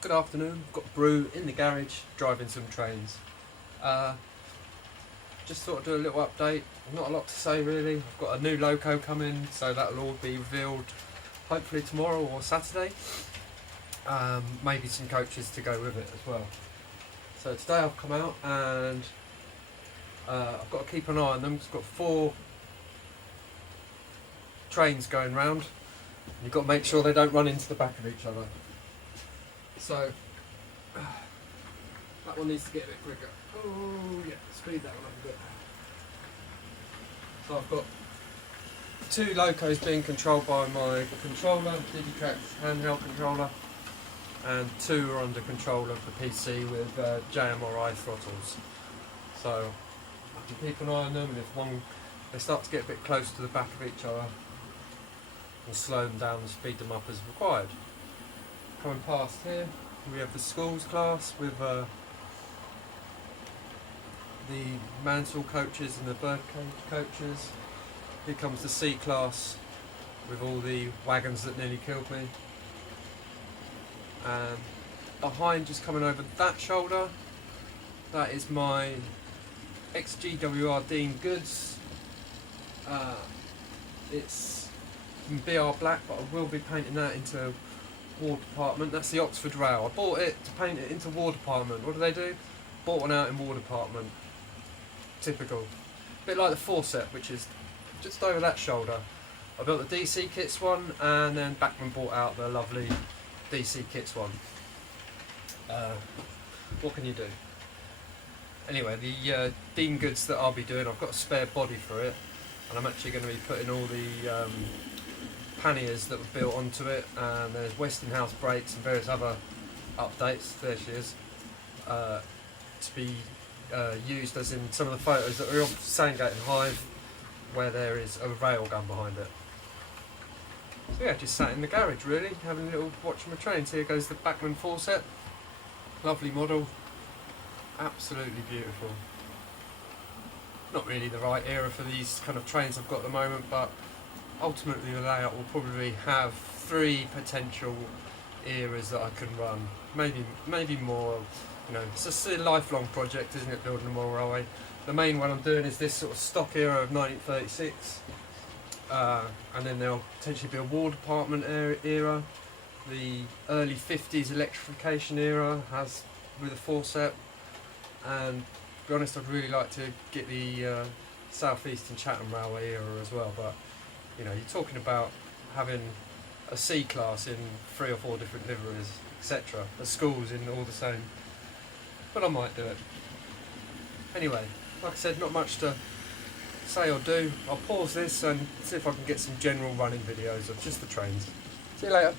Good afternoon. I've got Brew in the garage driving some trains. Just thought I'd do a little update. Not a lot to say really. I've got a new loco coming, so that'll all be revealed hopefully tomorrow or Saturday. Maybe some coaches to go with it as well. So today I've come out and I've got to keep an eye on them. It's got 4 trains going round. You've got to make sure they don't run into the back of each other. So that one needs to get a bit quicker. Oh yeah, speed that one up a bit. So I've got 2 locos being controlled by my controller, Digitrax handheld controller, and 2 are under control of the PC with JMRI throttles. So I can keep an eye on them, and if they start to get a bit close to the back of each other, I'll slow them down and speed them up as required. Coming past here, we have the schools class with the Mansell coaches and the Birdcage coaches. Here comes the C class with all the wagons that nearly killed me. And behind, just coming over that shoulder, that is my XGWR Dean Goods. It's in BR black, but I will be painting that into War Department. That's the Oxford Rail. I bought it to paint it into War Department. What do? Bought one out in War Department. Typical. Bit like the Forset, which is just over that shoulder. I built the DC Kits one, and then Bachmann bought out the lovely DC Kits one. What can you do? Anyway, the Dean Goods that I'll be doing, I've got a spare body for it, and I'm actually going to be putting all the panniers that were built onto it, and there's Westinghouse brakes and various other updates, there she is, to be used as in some of the photos that are off Sandgate and Hive, where there is a railgun behind it. So yeah, just sat in the garage really, having a little watch of my trains. Here goes the Bachmann Forset, lovely model, absolutely beautiful. Not really the right era for these kind of trains I've got at the moment, but ultimately the layout will probably have 3 potential eras that I can run, maybe more. You know, it's just a lifelong project, isn't it, building a model railway. The main one I'm doing is this sort of stock era of 1936, and then there'll potentially be a War Department era, the early 50s electrification era has with a Forset, and to be honest, I'd really like to get the South Eastern Chatham Railway era as well, but you know, you're talking about having a C class in 3 or 4 different liveries, etc. The schools in all the same. But I might do it. Anyway, like I said, not much to say or do. I'll pause this and see if I can get some general running videos of just the trains. See you later.